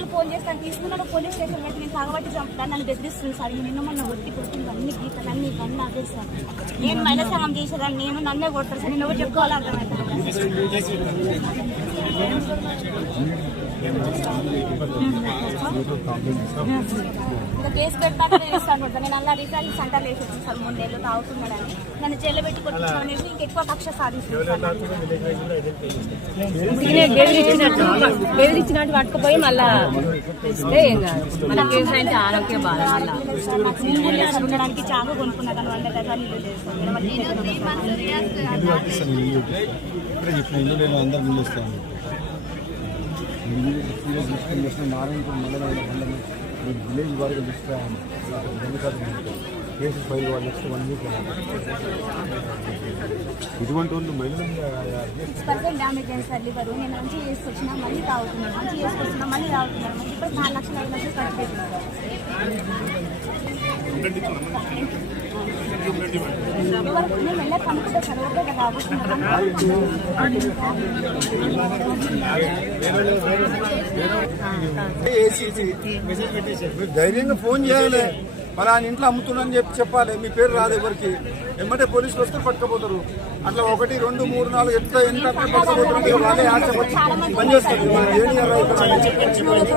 వాళ్ళు ఫోన్ చేస్తాను తీసుకున్నాను పోలీస్ స్టేషన్ పెట్టి నేను తాగబట్టి చంపుతాను నన్ను బెదిరిస్తుంది సార్. నిన్న మొన్న కొట్టి కొట్టింది అన్ని గీతలు అన్ని ఇవన్నీ అదే సార్. నేను మైన సగం చేసేదాన్ని నేను నన్నే కొడతాను సార్. నేను ఎవరు చెప్పుకోవాలన్నమాట కేసు పెట్టాక నేను అలా రీసార్లు సెంటర్ వేసి వచ్చాను సార్ మూడు నెలలు తాగుతున్నాడని. నన్ను జైల్లో పెట్టి కొట్టించాలని ఇంకెక్కువ కక్ష సాధిస్తున్నాను. బెదిరించినట్టు పట్టుకుపోయి మళ్ళా మళ్ళీ ఆరోగ్య బాధ ఉండడానికి చాలా కొనుక్కున్నా కానీ వంద గజాలు ఇల్లు లేదు సార్ మేడం చెప్పిన ఇల్లు నేను అందరూ నిలుస్తాను సీరియస్ తీసుకుని చేసిన నారాయణపూర్ మండలం మండలం విలేజ్ వారికి ఇస్తాను కేసు ఫైల్ వాళ్ళు నెక్స్ట్ వన్ వీక్ ఇటువంటి వాళ్ళు మహిళల మీద సిక్స్ పర్సెంట్ డ్యామేజ్ అయింది సార్ లివర్ నేను మంచి చేసుకొచ్చినా మళ్ళీ తాగుతున్నాను మంచి చేసుకొచ్చినా మళ్ళీ తాగుతున్నాను మరి ఇప్పుడు నాలుగు లక్షల ఐదు లక్షలు ఖర్చు మీరు ధైర్యంగా ఫోన్ చేయాలి. పలానా ఇంట్లో అమ్ముతున్నాను చెప్పి చెప్పాలి. మీ పేరు రాదు ఎవరికి? ఎమ్మటే పోలీసులు వస్తే పట్టుకపోతారు. అట్లా ఒకటి రెండు మూడు నాలుగు ఎట్లా ఎంత పట్టుకపోతారు వాళ్ళే ఆశపడి పని చేస్తారు ఏం చేయాలి